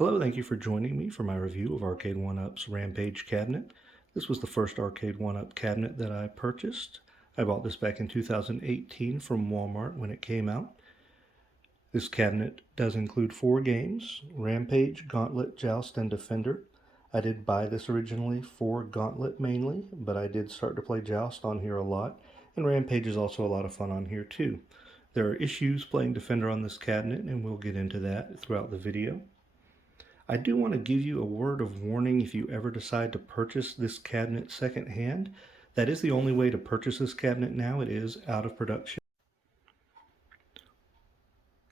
Hello, thank you for joining me for my review of Arcade1up's Rampage cabinet. This was the first Arcade1up cabinet that I purchased. I bought this back in 2018 from Walmart when it came out. This cabinet does include 4 games: Rampage, Gauntlet, Joust, and Defender. I did buy this originally for Gauntlet mainly, but I did start to play Joust on here a lot, and Rampage is also a lot of fun on here too. There are issues playing Defender on this cabinet, and we'll get into that throughout the video. I do want to give you a word of warning if you ever decide to purchase this cabinet secondhand. That is the only way to purchase this cabinet now. It is out of production.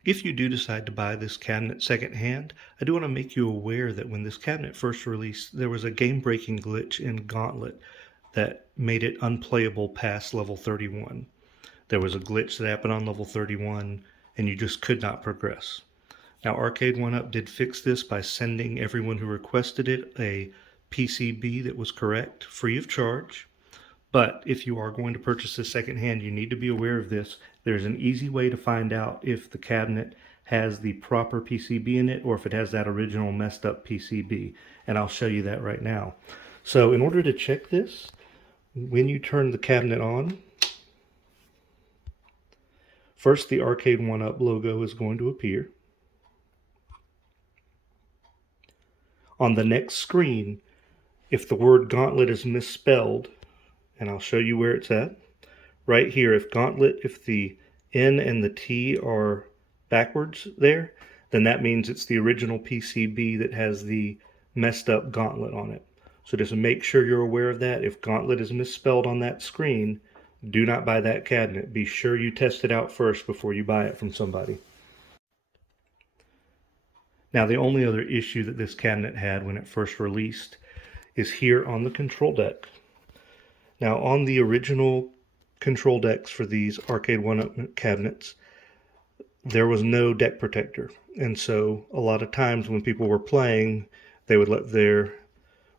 If you do decide to buy this cabinet secondhand, I do want to make you aware that when this cabinet first released, there was a game-breaking glitch in Gauntlet that made it unplayable past level 31. There was a glitch that happened on level 31 and you just could not progress. Now, Arcade1up did fix this by sending everyone who requested it a PCB that was correct, free of charge. But if you are going to purchase this secondhand, you need to be aware of this. There's an easy way to find out if the cabinet has the proper PCB in it or if it has that original messed up PCB. And I'll show you that right now. So in order to check this, when you turn the cabinet on, first the Arcade1up logo is going to appear. On the next screen, if the word Gauntlet is misspelled, and I'll show you where it's at, right here, if the N and the T are backwards there, then that means it's the original PCB that has the messed up Gauntlet on it. So just make sure you're aware of that. If Gauntlet is misspelled on that screen, do not buy that cabinet. Be sure you test it out first before you buy it from somebody. Now, the only other issue that this cabinet had when it first released is here on the control deck. Now, on the original control decks for these Arcade1up cabinets, there was no deck protector. And so a lot of times when people were playing, they would let their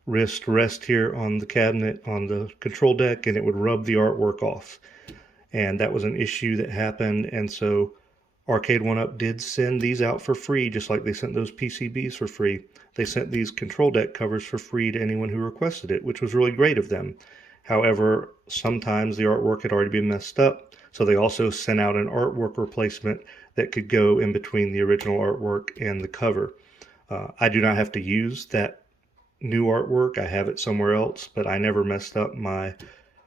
wrist rest here on the cabinet on the control deck and it would rub the artwork off. And that was an issue that happened. And so Arcade1up did send these out for free, just like they sent those PCBs for free. They sent these control deck covers for free to anyone who requested it, which was really great of them. However, sometimes the artwork had already been messed up, so they also sent out an artwork replacement that could go in between the original artwork and the cover. I do not have to use that new artwork. I have it somewhere else, but I never messed up my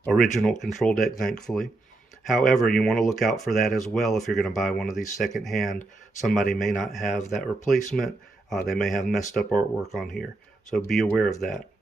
original control deck, thankfully. However, you want to look out for that as well if you're going to buy one of these secondhand. Somebody may not have that replacement. They may have messed up artwork on here. So be aware of that.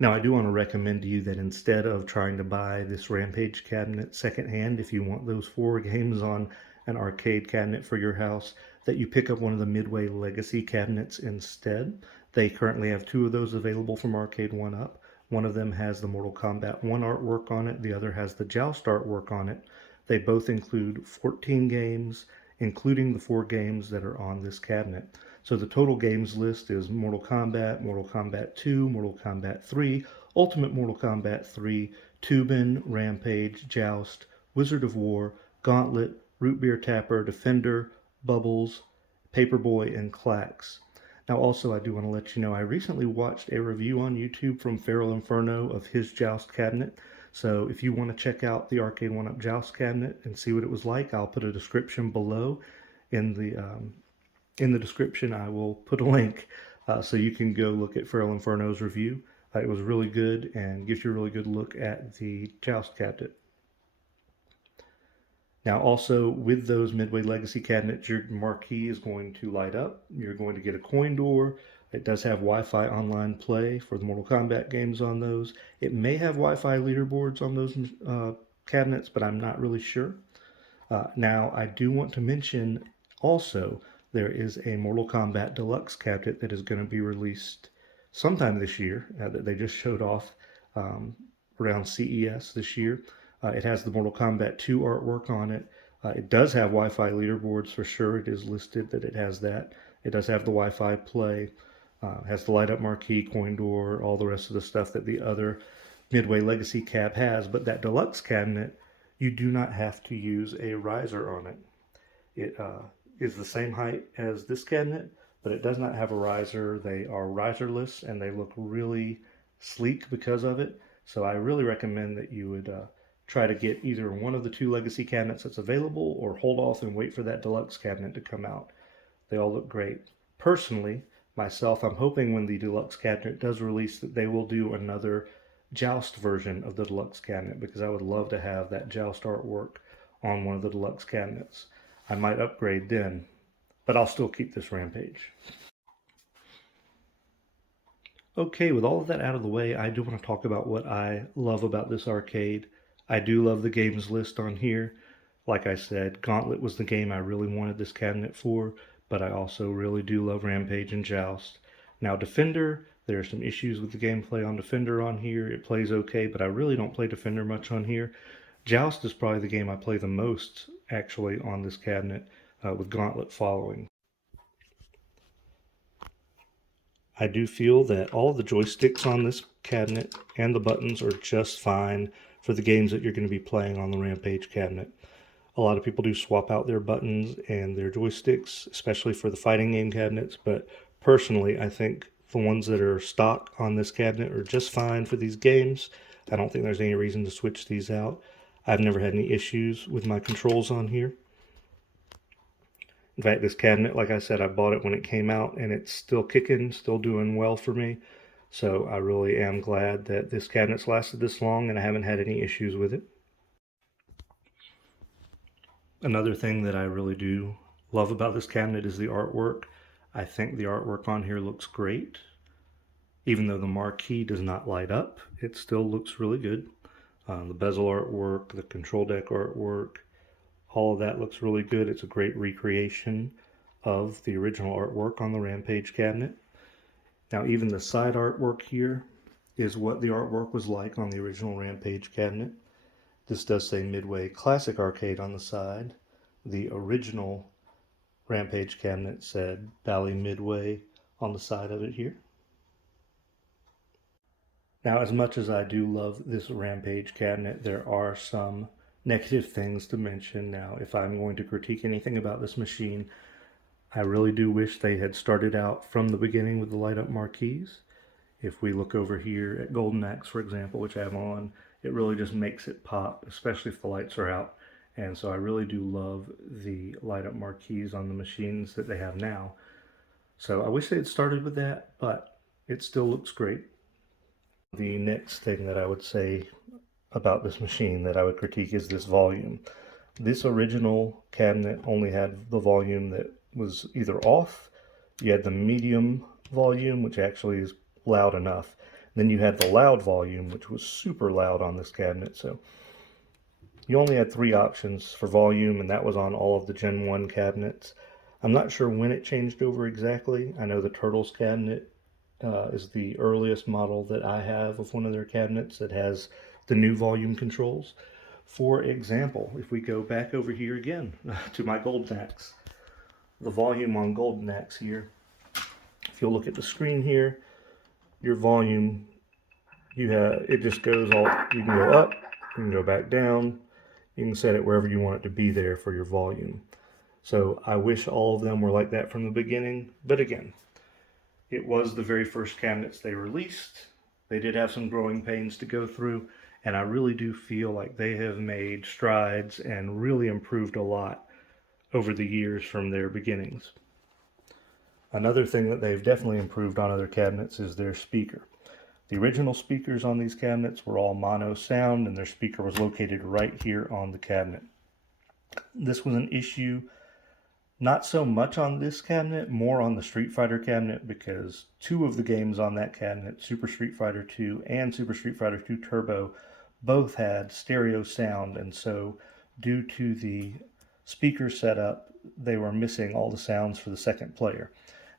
Now, I do want to recommend to you that instead of trying to buy this Rampage cabinet secondhand, if you want those 4 games on an arcade cabinet for your house, that you pick up one of the Midway Legacy cabinets instead. They currently have 2 of those available from Arcade1up. One of them has the Mortal Kombat 1 artwork on it. The other has the Joust artwork on it. They both include 14 games, including the 4 games that are on this cabinet. So the total games list is Mortal Kombat 2, Mortal Kombat 3, Ultimate Mortal Kombat 3, Tubin, Rampage, Joust, Wizard of War, Gauntlet, Root Beer Tapper, Defender, Bubbles, Paperboy, and Clax. Now, also, I do want to let you know, I recently watched a review on YouTube from Feral Inferno of his Joust cabinet. So if you want to check out the Arcade1up Joust cabinet and see what it was like, I'll put a description below. In the description, I will put a link so you can go look at Feral Inferno's review. It was really good and gives you a really good look at the Joust cabinet. Now, also with those Midway Legacy cabinets, your marquee is going to light up. You're going to get a coin door. It does have Wi-Fi online play for the Mortal Kombat games on those. It may have Wi-Fi leaderboards on those cabinets, but I'm not really sure. Now, I do want to mention also there is a Mortal Kombat Deluxe cabinet that is going to be released sometime this year that they just showed off around CES this year. It has the Mortal Kombat 2 artwork on it. It does have Wi-Fi leaderboards for sure. It is listed that it has that. It does have the Wi-Fi play. Has the light-up marquee, coin door, all the rest of the stuff that the other Midway Legacy cab has. But that Deluxe cabinet, you do not have to use a riser on it. is the same height as this cabinet, but it does not have a riser. They are riserless and they look really sleek because of it. So I really recommend that you would try to get either one of the two Legacy cabinets that's available or hold off and wait for that Deluxe cabinet to come out. They all look great. Personally, myself, I'm hoping when the Deluxe cabinet does release that they will do another Joust version of the Deluxe cabinet, because I would love to have that Joust artwork on one of the Deluxe cabinets. I might upgrade then, but I'll still keep this Rampage. Okay, with all of that out of the way, I do want to talk about what I love about this arcade. I do love the games list on here. Like I said, Gauntlet was the game I really wanted this cabinet for, but I also really do love Rampage and Joust. Now Defender, there are some issues with the gameplay on Defender on here. It plays okay, but I really don't play Defender much on here. Joust is probably the game I play the most, actually, on this cabinet, with Gauntlet following. I do feel that all the joysticks on this cabinet and the buttons are just fine for the games that you're going to be playing on the Rampage cabinet. A lot of people do swap out their buttons and their joysticks, especially for the fighting game cabinets, but personally I think the ones that are stock on this cabinet are just fine for these games. I don't think there's any reason to switch these out. I've never had any issues with my controls on here. In fact, this cabinet, like I said, I bought it when it came out and it's still kicking, still doing well for me. So I really am glad that this cabinet's lasted this long and I haven't had any issues with it. Another thing that I really do love about this cabinet is the artwork. I think the artwork on here looks great. Even though the marquee does not light up, it still looks really good. The bezel artwork, the control deck artwork, all of that looks really good. It's a great recreation of the original artwork on the Rampage cabinet. Now even the side artwork here is what the artwork was like on the original Rampage cabinet. This does say Midway Classic Arcade on the side. The original Rampage cabinet said Bally Midway on the side of it here. Now, as much as I do love this Rampage cabinet, there are some negative things to mention. Now, if I'm going to critique anything about this machine, I really do wish they had started out from the beginning with the light up marquees. If we look over here at Golden Axe, for example, which I have on, it really just makes it pop, especially if the lights are out. And so I really do love the light up marquees on the machines that they have now. So I wish they had started with that, but it still looks great. The next thing that I would say about this machine that I would critique is this volume. This original cabinet only had the volume that was either off, you had the medium volume, which actually is loud enough. Then you had the loud volume, which was super loud on this cabinet. So you only had 3 options for volume, and that was on all of the Gen 1 cabinets. I'm not sure when it changed over exactly. I know the Turtles cabinet is the earliest model that I have of one of their cabinets that has the new volume controls. For example, if we go back over here again to my Golden Axe, the volume on Golden Axe here, if you'll look at the screen here, your volume, it just goes all, you can go up, you can go back down, you can set it wherever you want it to be there for your volume. So I wish all of them were like that from the beginning, but again, it was the very first cabinets they released. They did have some growing pains to go through, and I really do feel like they have made strides and really improved a lot over the years from their beginnings. Another thing that they've definitely improved on other cabinets is their speaker. The original speakers on these cabinets were all mono sound, and their speaker was located right here on the cabinet. This was an issue not so much on this cabinet, more on the Street Fighter cabinet, because 2 of the games on that cabinet, Super Street Fighter 2 and Super Street Fighter 2 Turbo, both had stereo sound, and so due to the speaker setup, they were missing all the sounds for the second player.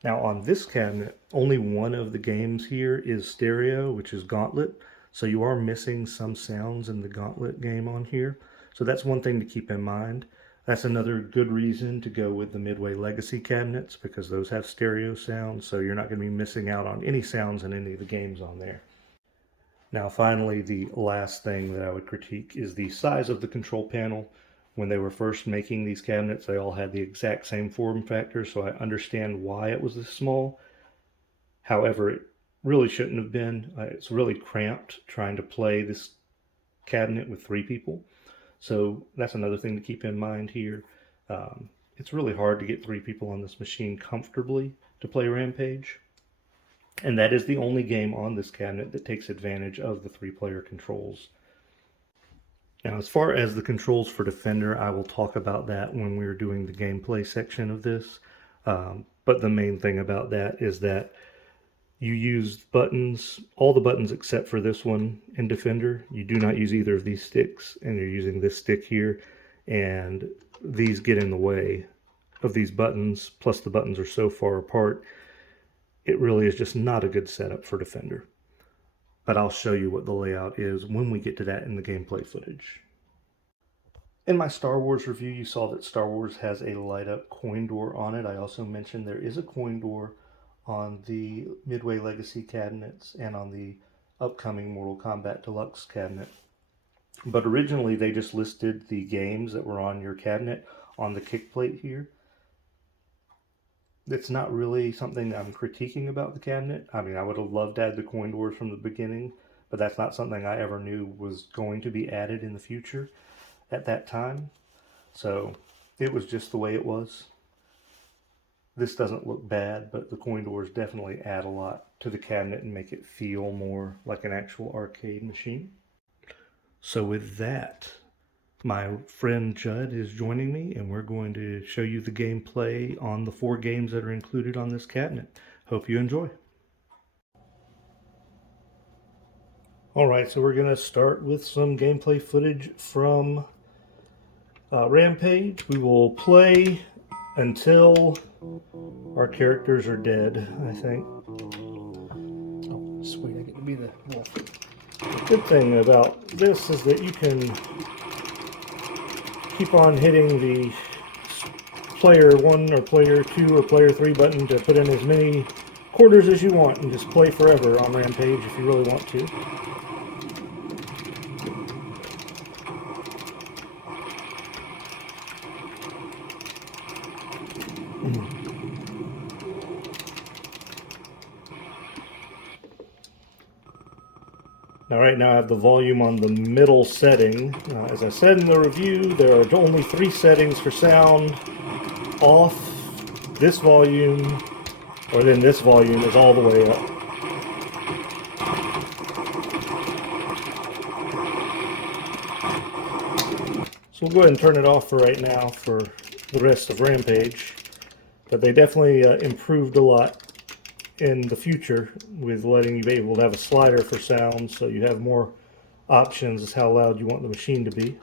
Now on this cabinet, only one of the games here is stereo, which is Gauntlet, so you are missing some sounds in the Gauntlet game on here. So that's one thing to keep in mind. That's another good reason to go with the Midway Legacy cabinets, because those have stereo sound, so you're not going to be missing out on any sounds in any of the games on there. Now finally, the last thing that I would critique is the size of the control panel. when they were first making these cabinets, they all had the exact same form factor, so I understand why it was this small. However, it really shouldn't have been. It's really cramped trying to play this cabinet with 3 people. So that's another thing to keep in mind here. It's really hard to get 3 people on this machine comfortably to play Rampage. And that is the only game on this cabinet that takes advantage of the 3-player controls. Now, as far as the controls for Defender, I will talk about that when we're doing the gameplay section of this. But the main thing about that is that you use buttons, all the buttons except for this one in Defender. You do not use either of these sticks, and you're using this stick here, and these get in the way of these buttons, plus the buttons are so far apart, it really is just not a good setup for Defender. But I'll show you what the layout is when we get to that in the gameplay footage. In my Star Wars review, you saw that Star Wars has a light-up coin door on it. I also mentioned there is a coin door on the Midway Legacy cabinets and on the upcoming Mortal Kombat Deluxe cabinet. But originally they just listed the games that were on your cabinet on the kick plate here. It's not really something that I'm critiquing about the cabinet. I mean, I would have loved to add the coin doors from the beginning, but that's not something I ever knew was going to be added in the future at that time. So it was just the way it was. This doesn't look bad, but the coin doors definitely add a lot to the cabinet and make it feel more like an actual arcade machine. So with that, my friend Judd is joining me, and we're going to show you the gameplay on the 4 games that are included on this cabinet. Hope you enjoy. Alright, so we're going to start with some gameplay footage from Rampage. We will play until our characters are dead, I think. Oh, sweet, I get to be the wolf. The good thing about this is that you can keep on hitting the player 1 or player 2 or player 3 button to put in as many quarters as you want and just play forever on Rampage if you really want to. Now right now I have the volume on the middle setting. As I said in the review, there are only 3 settings for sound. Off, this volume, or then this volume is all the way up. So we'll go ahead and turn it off for right now for the rest of Rampage. But they definitely improved a lot in the future with letting you be able to have a slider for sound, so you have more options as how loud you want the machine to be.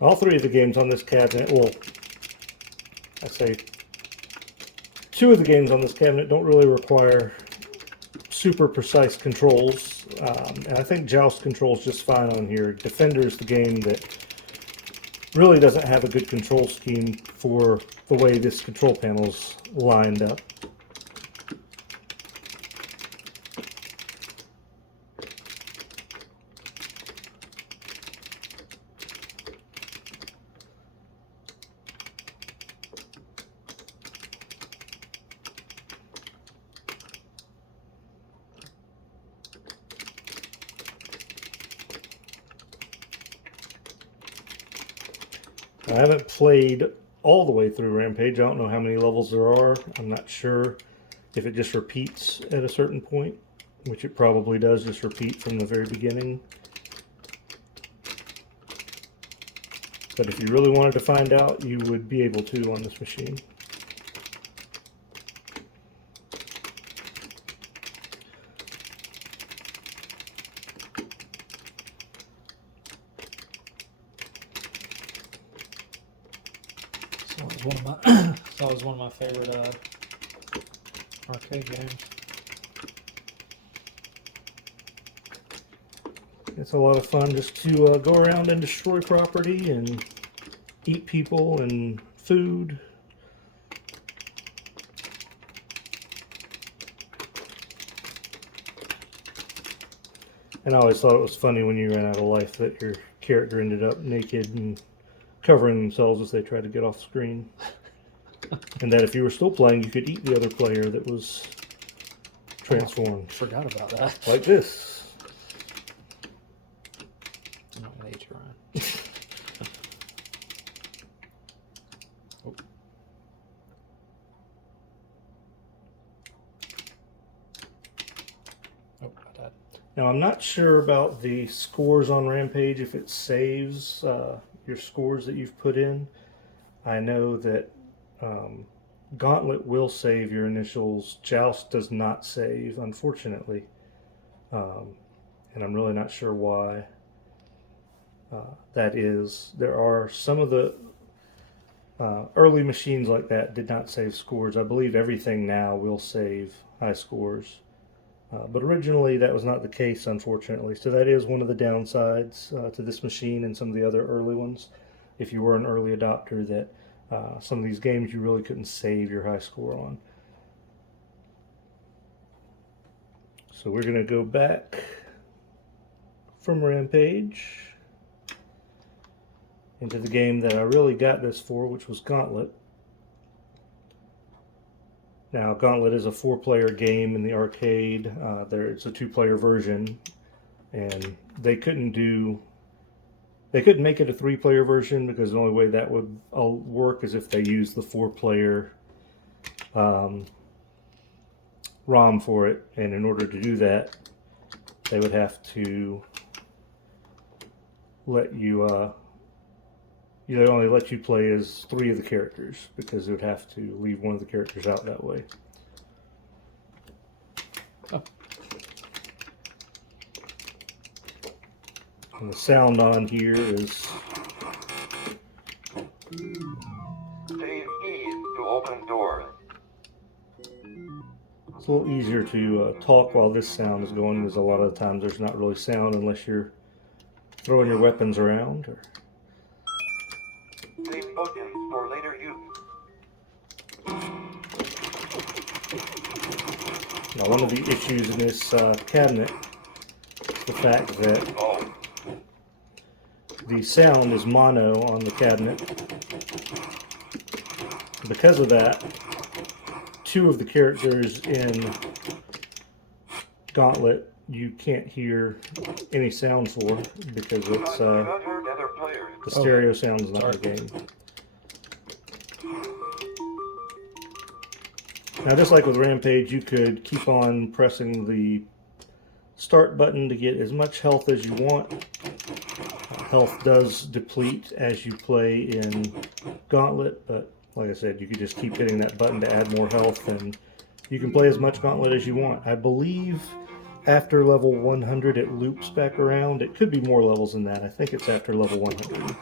All 3 of the games on this cabinet, well, I say 2 of the games on this cabinet don't really require super precise controls, and I think Joust controls just fine on here. Defender is the game that really doesn't have a good control scheme for the way this control panel's lined up. I haven't played all the way through Rampage. I don't know how many levels there are. I'm not sure if it just repeats at a certain point, which it probably does just repeat from the very beginning. But if you really wanted to find out, you would be able to on this machine. It's always one of my favorite arcade games. It's a lot of fun just to go around and destroy property and eat people and food. And I always thought it was funny when you ran out of life that your character ended up naked and covering themselves as they tried to get off screen. And that if you were still playing, you could eat the other player that was transformed. Forgot about that. Like this. I'm not going to eat you, Ryan. Oh. Oh, I died. Now, I'm not sure about the scores on Rampage, if it saves your scores that you've put in. I know that Gauntlet will save your initials. Joust does not save, unfortunately. And I'm really not sure why that is. There are some of the early machines like that did not save scores. I believe everything now will save high scores. But originally that was not the case, unfortunately. So that is one of the downsides to this machine and some of the other early ones. If you were an early adopter, that some of these games you really couldn't save your high score on. So we're going to go back from Rampage into the game that I really got this for, which was Gauntlet. Now, Gauntlet is a 4-player game in the arcade. It's a 2-player version, and they couldn't make it a 3-player version because the only way that would work is if they used the 4-player ROM for it, and in order to do that, they would have to let you they'd only let you play as 3 of the characters, because it would have to leave one of the characters out that way. Oh. And the sound on here is Save keys to open doors. it's a little easier to talk while this sound is going, because a lot of the times there's not really sound unless you're throwing your weapons around. Or Save tokens for later use. now, one of the issues in this cabinet is the fact that the sound is mono on the cabinet. Because of that, 2 of the characters in Gauntlet you can't hear any sound for, because it's the stereo sound's not in the game. Now, just like with Rampage, you could keep on pressing the start button to get as much health as you want. Health does deplete as you play in Gauntlet, but like I said, you could just keep hitting that button to add more health, and you can play as much Gauntlet as you want. I believe after level 100 it loops back around. It could be more levels than that. I think it's after level 100.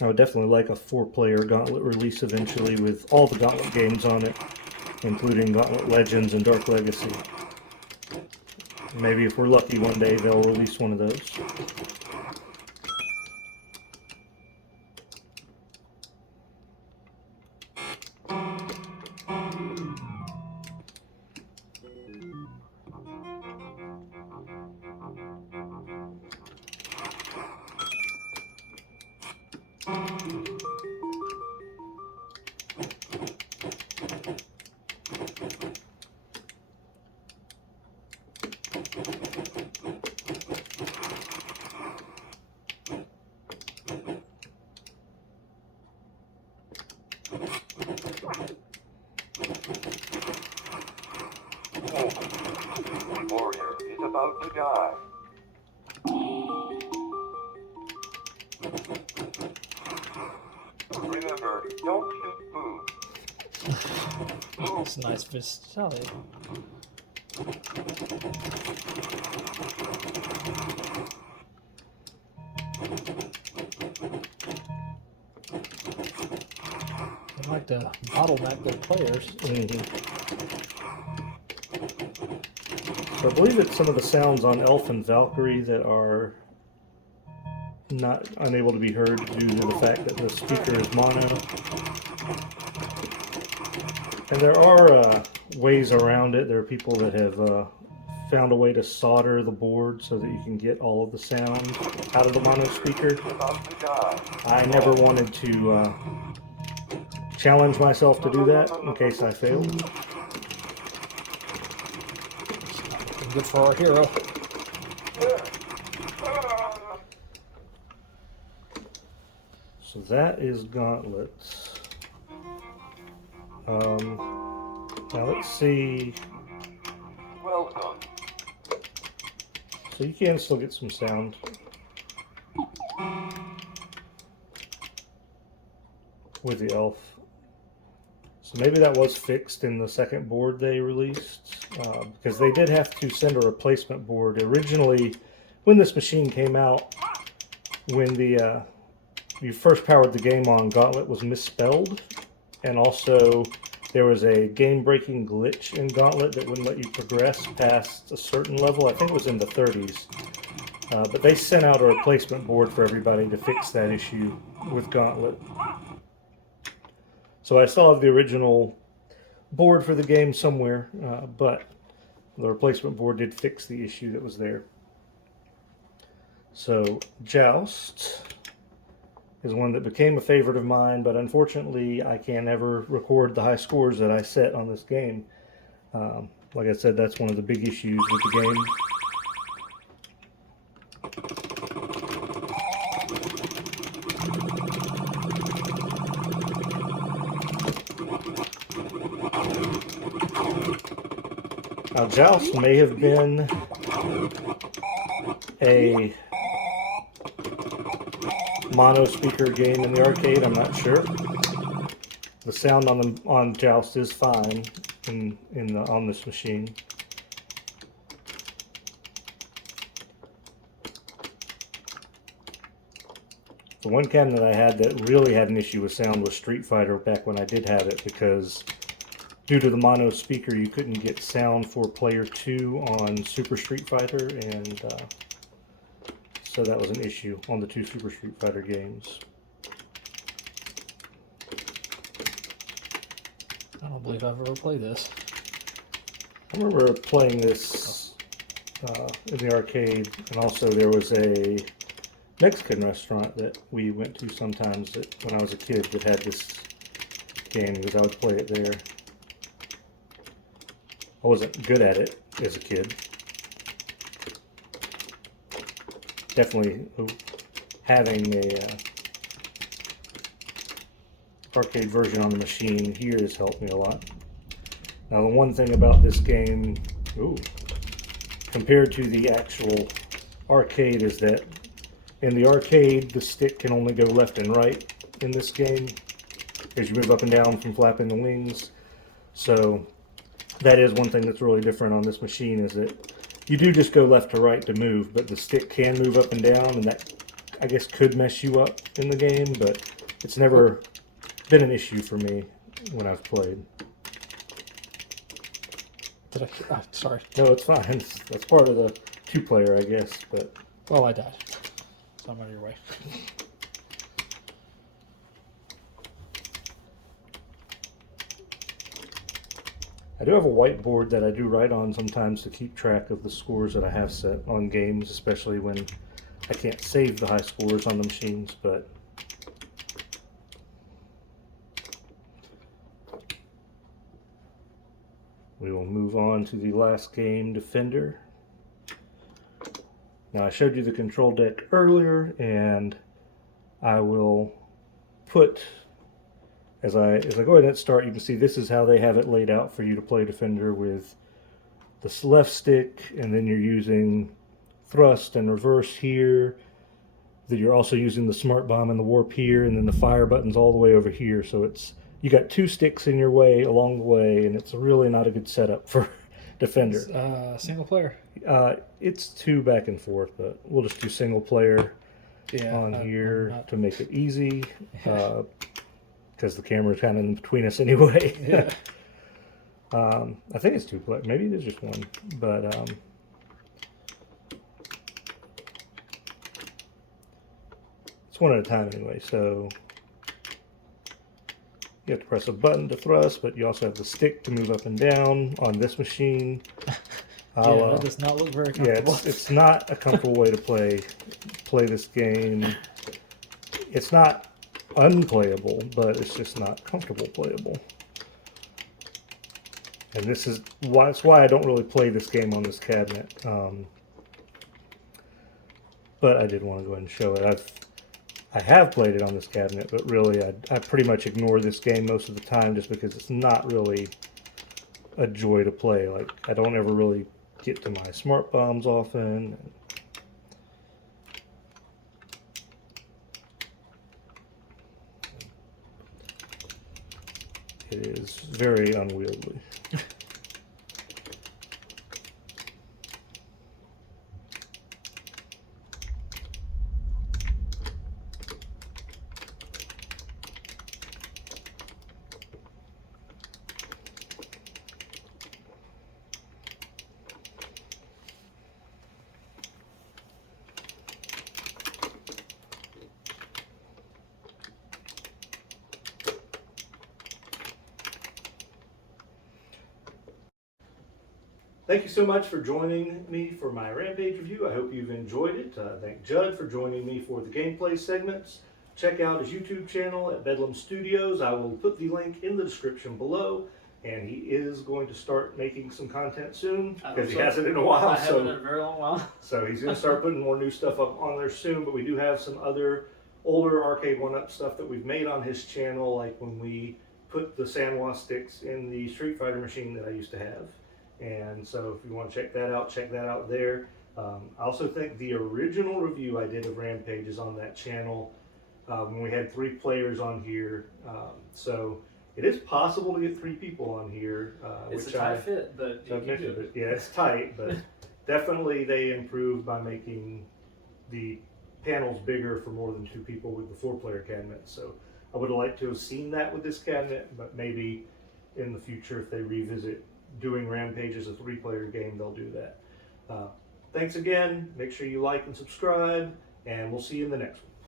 I would definitely like a 4-player Gauntlet release eventually with all the Gauntlet games on it, including Gauntlet Legends and Dark Legacy. Maybe if we're lucky one day they'll release one of those. Warrior is about to die. Remember, don't shoot food. That's a nice versatility. I like to bottleneck their players. So I believe it's some of the sounds on Elf and Valkyrie that are not unable to be heard due to the fact that the speaker is mono. And there are ways around it. There are people that have found a way to solder the board so that you can get all of the sound out of the mono speaker. About to die. I never wanted to challenge myself to do that in case I failed. Good for our hero. So that is Gauntlet. Now let's see. Welcome. So you can still get some sound. With the elf. So maybe that was fixed in the second board they released. Because they did have to send a replacement board. Originally, when this machine came out, when you first powered the game on, Gauntlet was misspelled. And also, there was a game-breaking glitch in Gauntlet that wouldn't let you progress past a certain level. I think it was in the 30s. But they sent out a replacement board for everybody to fix that issue with Gauntlet. So I still have the original board for the game somewhere, but the replacement board did fix the issue that was there. So Joust is one that became a favorite of mine, but unfortunately I can never record the high scores that I set on this game. Like I said, that's one of the big issues with the game. Now, Joust may have been a mono speaker game in the arcade. I'm not sure. The sound on Joust is fine on this machine. The one cabinet I had that really had an issue with sound was Street Fighter back when I did have it, because due to the mono speaker, you couldn't get sound for player 2 on Super Street Fighter, and so that was an issue on the 2 Super Street Fighter games. I don't believe I've ever played this. I remember playing this in the arcade, and also there was a Mexican restaurant that we went to sometimes when I was a kid that had this game, because I would play it there. I wasn't good at it as a kid. Definitely having a arcade version on the machine here has helped me a lot. Now the one thing about this game, compared to the actual arcade, is that in the arcade the stick can only go left and right in this game as you move up and down from flapping the wings. So that is one thing that's really different on this machine, is that you do just go left to right to move, but the stick can move up and down, and that, I guess, could mess you up in the game, but it's never been an issue for me when I've played. Sorry. No, it's fine. That's part of the 2-player, I guess, but... Well, I died. So I'm out of your way. I do have a whiteboard that I do write on sometimes to keep track of the scores that I have set on games, especially when I can't save the high scores on the machines, but we will move on to the last game, Defender. Now I showed you the control deck earlier, and I will put, as I go ahead and start, you can see this is how they have it laid out for you to play Defender, with the left stick, and then you're using thrust and reverse here. That you're also using the smart bomb and the warp here, and then the fire button's all the way over here. So you got 2 sticks in your way along the way, and it's really not a good setup for Defender. Single player? It's 2 back and forth, but we'll just do single player on here to make it easy. Because because the camera's kind of in between us anyway. Yeah. I think it's 2 player. Maybe it is just 1, but it's 1 at a time anyway. So you have to press a button to thrust, but you also have the stick to move up and down on this machine. Yeah, that does not look very comfortable. Yeah, it's not a comfortable way to play this game. It's not unplayable, but it's just not comfortable playable. And that's why I don't really play this game on this cabinet. But I did want to go ahead and show it. I have played it on this cabinet, but really I pretty much ignore this game most of the time just because it's not really a joy to play. Like, I don't ever really get to my smart bombs often. It is very unwieldy. Thank you so much for joining me for my Rampage review. I hope you've enjoyed it. Thank Judd for joining me for the gameplay segments. Check out his YouTube channel at Bedlam Studios. I will put the link in the description below. And he is going to start making some content soon because he hasn't in a while. I haven't in a very long while. So he's going to start putting more new stuff up on there soon. But we do have some other older Arcade1up stuff that we've made on his channel, like when we put the Sanwa sticks in the Street Fighter machine that I used to have. And so if you want to check that out there. I also think the original review I did of Rampage is on that channel when we had 3 players on here. So it is possible to get 3 people on here. It's which a tight fit, but you can do it. Yeah, it's tight, but definitely they improved by making the panels bigger for more than 2 people with the 4-player cabinet. So I would have liked to have seen that with this cabinet, but maybe in the future if they revisit doing Rampage as a 3-player game, they'll do that. Thanks again. Make sure you like and subscribe, and we'll see you in the next one.